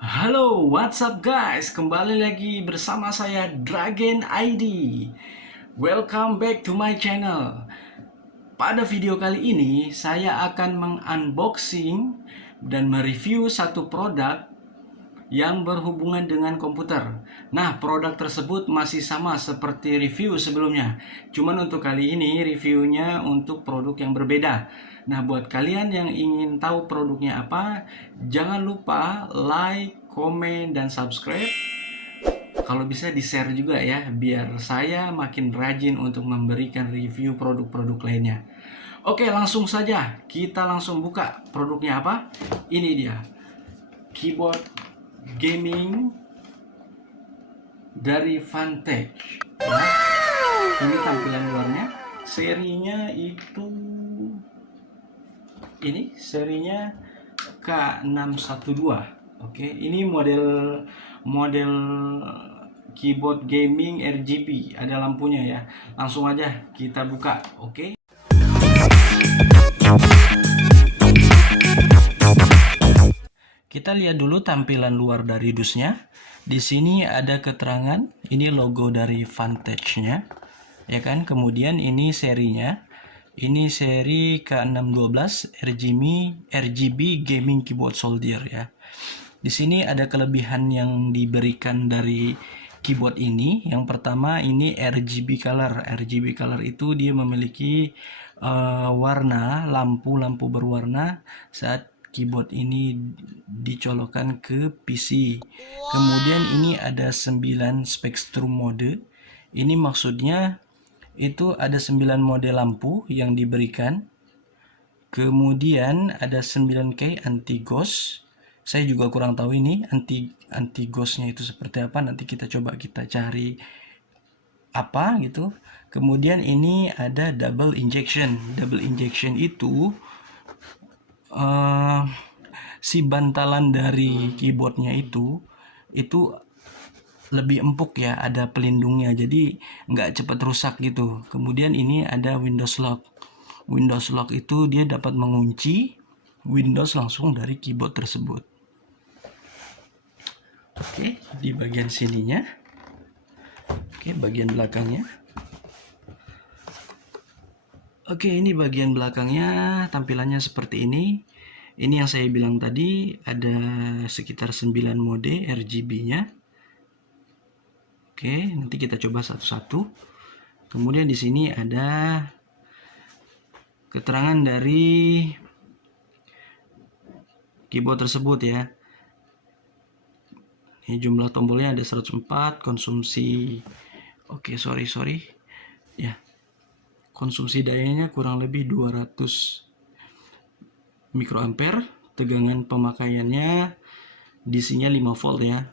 Halo, what's up guys? Kembali lagi bersama saya Dragon ID. Welcome back to my channel. Pada video kali ini saya akan mengunboxing dan mereview satu produk yang berhubungan dengan komputer. Nah, produk tersebut masih sama seperti review sebelumnya. Cuman untuk kali ini reviewnya untuk produk yang berbeda. Nah, buat kalian yang ingin tahu produknya apa, jangan lupa like, komen, dan subscribe. Kalau bisa di-share juga ya, biar saya makin rajin untuk memberikan review produk-produk lainnya. Oke, langsung saja kita langsung buka produknya apa. Ini dia, keyboard gaming dari Vantage ya. Ini tampilan luarnya. Serinya itu ini serinya K612. Oke, ini model keyboard gaming RGB, ada lampunya ya. Langsung aja kita buka. Oke. Kita lihat dulu tampilan luar dari dusnya. Di sini ada keterangan, ini logo dari Vantage-nya, ya kan? Kemudian ini serinya. Ini seri K612 RGB Gaming Keyboard Soldier ya. Di sini ada kelebihan yang diberikan dari keyboard ini. Yang pertama ini RGB color. RGB color itu dia memiliki warna lampu berwarna saat keyboard ini dicolokkan ke PC. Kemudian ini ada 9 spektrum mode. Ini maksudnya itu ada 9 mode lampu yang diberikan. Kemudian ada 9K anti ghost. Saya juga kurang tahu ini anti ghostnya itu seperti apa. Nanti kita coba kita cari apa gitu. Kemudian ini ada double injection. Double injection itu si bantalan dari keyboardnya itu lebih empuk ya, ada pelindungnya, jadi nggak cepat rusak gitu. Kemudian ini ada Windows Lock. Windows Lock itu dia dapat mengunci Windows langsung dari keyboard tersebut. Oke, di bagian sininya. Oke, bagian belakangnya. Oke, ini bagian belakangnya, tampilannya seperti ini. Ini yang saya bilang tadi, ada sekitar 9 mode RGB-nya. Oke, nanti kita coba satu-satu. Kemudian di sini ada keterangan dari keyboard tersebut ya. Ini jumlah tombolnya ada 104, konsumsi. Oke, sorry. Ya. Konsumsi dayanya kurang lebih 200 mikroampere. Tegangan pemakaiannya DC-nya 5 volt ya.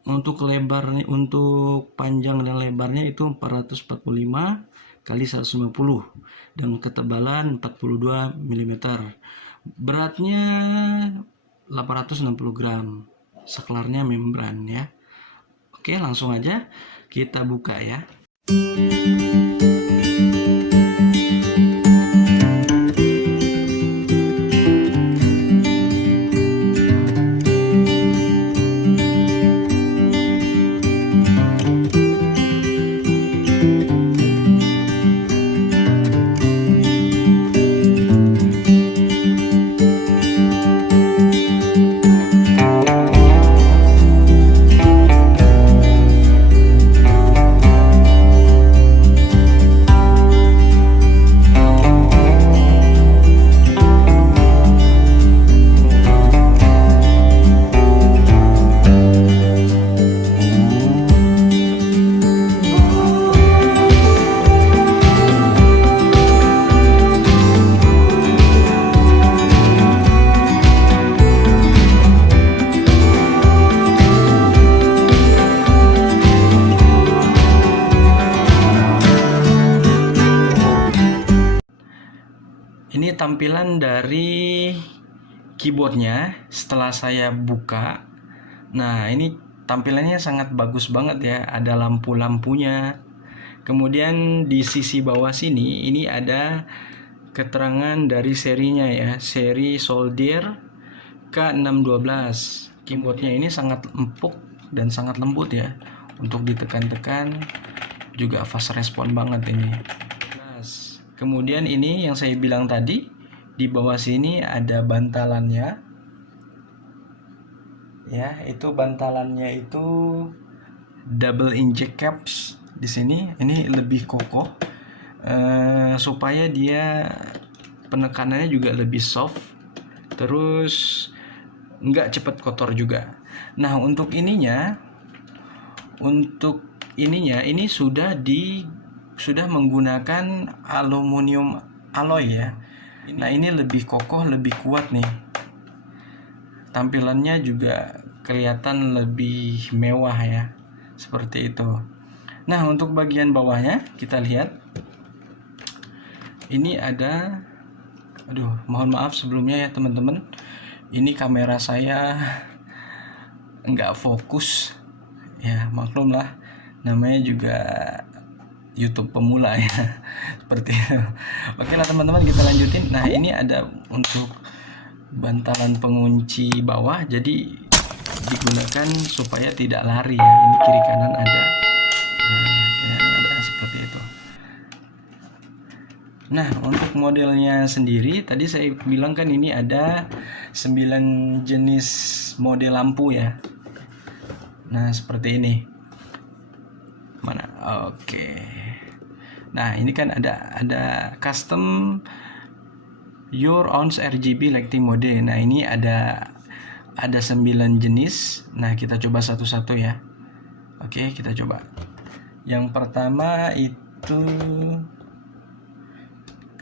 Untuk lebarnya, untuk panjang dan lebarnya itu 445 kali 150 dan ketebalan 42 mm. Beratnya 860 gram. Saklarnya membran ya. Oke, langsung aja kita buka ya. Ini tampilan dari keyboardnya setelah saya buka. Nah, ini tampilannya sangat bagus banget ya, ada lampu-lampunya. Kemudian di sisi bawah sini ini ada keterangan dari serinya ya, seri Soldier K612 Keyboardnya ini sangat empuk dan sangat lembut ya, untuk ditekan-tekan juga fast respon banget ini. Kemudian ini yang saya bilang tadi, di bawah sini ada bantalannya ya, itu bantalannya itu double inject caps. Di sini ini lebih kokoh supaya dia penekanannya juga lebih soft, terus nggak cepat kotor juga. Nah, untuk ininya ini sudah menggunakan aluminium alloy ya. Nah, ini lebih kokoh, lebih kuat nih. Tampilannya juga kelihatan lebih mewah ya, seperti itu. Nah, untuk bagian bawahnya kita lihat. Ini ada, mohon maaf sebelumnya ya teman-teman. Ini kamera saya nggak fokus ya, maklum lah, namanya juga YouTube pemula ya. Seperti itu. Oke lah teman-teman, kita lanjutin. Nah, ini ada untuk bantalan pengunci bawah, jadi digunakan supaya tidak lari ya. Ini kiri kanan ada. Seperti itu. Nah, untuk modelnya sendiri tadi saya bilang kan ini ada 9 jenis model lampu ya. Nah, seperti ini. Mana? Oke. Nah, ini kan ada custom your own RGB lighting mode. Nah, ini ada 9 jenis. Nah, kita coba satu-satu ya. Oke, kita coba. Yang pertama itu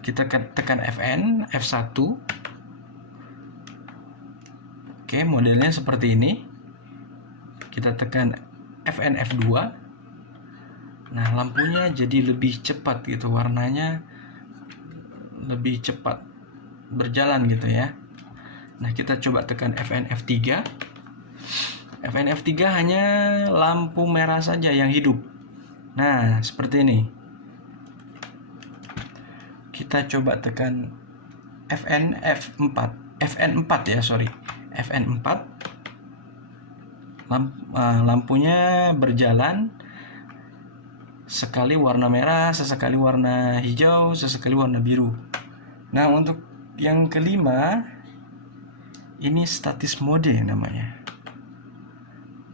kita tekan FN, F1. Oke, modelnya seperti ini. Kita tekan FN, F2. Nah, lampunya jadi lebih cepat gitu, warnanya lebih cepat berjalan gitu ya. Nah, kita coba tekan FN, F3. FN, F3 hanya lampu merah saja yang hidup. Nah, seperti ini. Kita coba tekan FN, F4. FN4 ya, sorry. FN4. Lampunya berjalan, sekali warna merah, sesekali warna hijau, sesekali warna biru. Nah, untuk yang kelima ini statis mode namanya.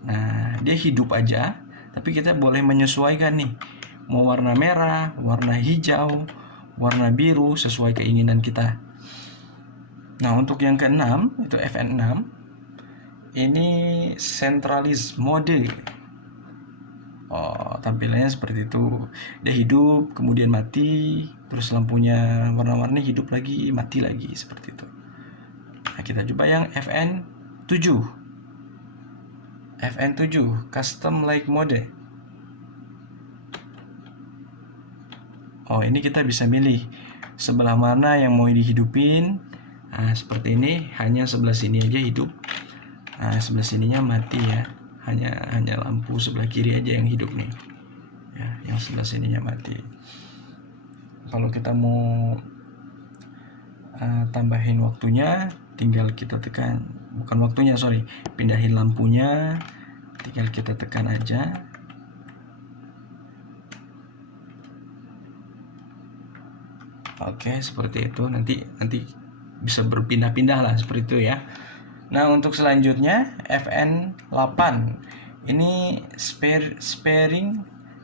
Nah, dia hidup aja, tapi kita boleh menyesuaikan nih, mau warna merah, warna hijau, warna biru, sesuai keinginan kita. Nah, untuk yang keenam itu FN6. Ini centralized mode. Oh, tampilannya seperti itu. Dia hidup, kemudian mati, terus lampunya warna-warni hidup lagi, mati lagi, seperti itu. Nah, kita coba yang FN7. FN7 custom light mode. Oh, ini kita bisa milih sebelah mana yang mau dihidupin. Nah, seperti ini, hanya sebelah sini aja hidup. Nah, sebelah sininya mati ya. Hanya lampu sebelah kiri aja yang hidup nih. Ya, yang sebelah sininya mati. Kalau kita mau tambahin waktunya, tinggal kita tekan, bukan waktunya, sorry, pindahin lampunya, tinggal kita tekan aja. Oke, seperti itu. Nanti bisa berpindah-pindah lah, seperti itu ya. Nah, untuk selanjutnya FN8. Ini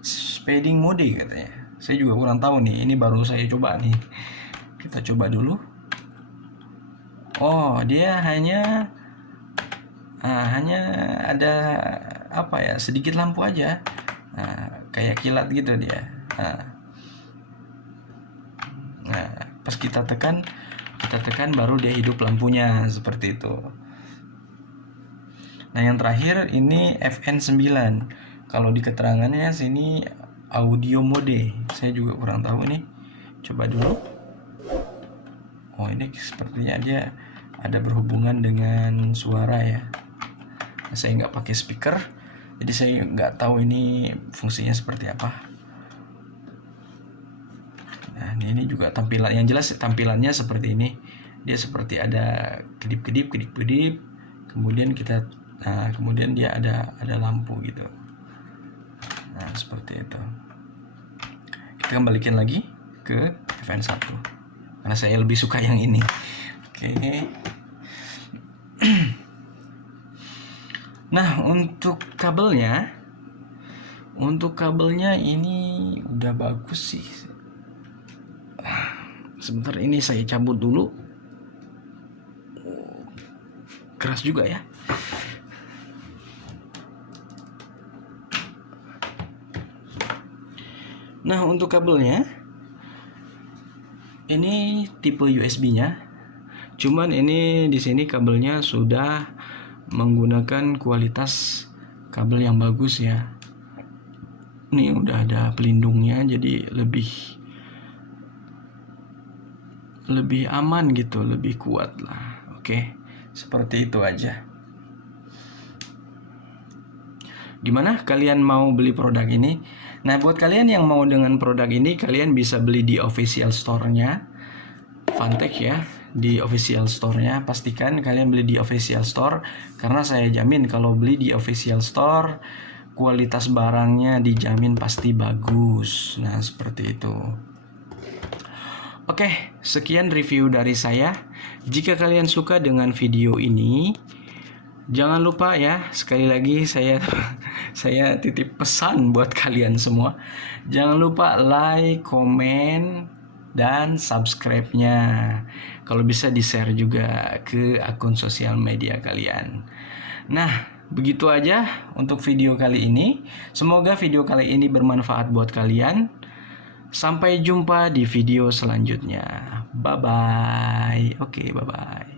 speeding mode katanya. Saya juga kurang tahu nih, ini baru saya coba nih. Kita coba dulu. Oh, dia hanya ada apa ya, sedikit lampu aja. Nah, kayak kilat gitu dia. Nah, pas kita tekan baru dia hidup lampunya, seperti itu. Nah, yang terakhir ini FN9. Kalau di keterangannya sini audio mode. Saya juga kurang tahu nih. Coba dulu. Oh, ini sepertinya dia ada berhubungan dengan suara ya. Nah, saya nggak pakai speaker, jadi saya nggak tahu ini fungsinya seperti apa. Nah, ini juga tampilan, yang jelas tampilannya seperti ini. Dia seperti ada kedip-kedip. Kemudian kita Nah, kemudian dia ada lampu gitu. Nah, seperti itu. Kita kembalikan lagi ke FN1 karena saya lebih suka yang ini. Oke. Nah, untuk kabelnya ini udah bagus sih. Sebentar, ini saya cabut dulu. Keras juga ya. Nah, untuk kabelnya ini tipe USB-nya. Cuman ini di sini kabelnya sudah menggunakan kualitas kabel yang bagus ya. Ini udah ada pelindungnya, jadi lebih aman gitu, lebih kuat lah. Oke, seperti itu aja. Gimana kalian mau beli produk ini? Nah, buat kalian yang mau dengan produk ini, kalian bisa beli di official store-nya Fantech ya. Di official store-nya, pastikan kalian beli di official store, karena saya jamin kalau beli di official store kualitas barangnya dijamin pasti bagus. Nah, seperti itu. Oke, sekian review dari saya. Jika kalian suka dengan video ini, jangan lupa ya, sekali lagi saya titip pesan buat kalian semua. Jangan lupa like, komen, dan subscribe-nya. Kalau bisa di-share juga ke akun sosial media kalian. Nah, begitu aja untuk video kali ini. Semoga video kali ini bermanfaat buat kalian. Sampai jumpa di video selanjutnya. Bye-bye. Oke, bye-bye.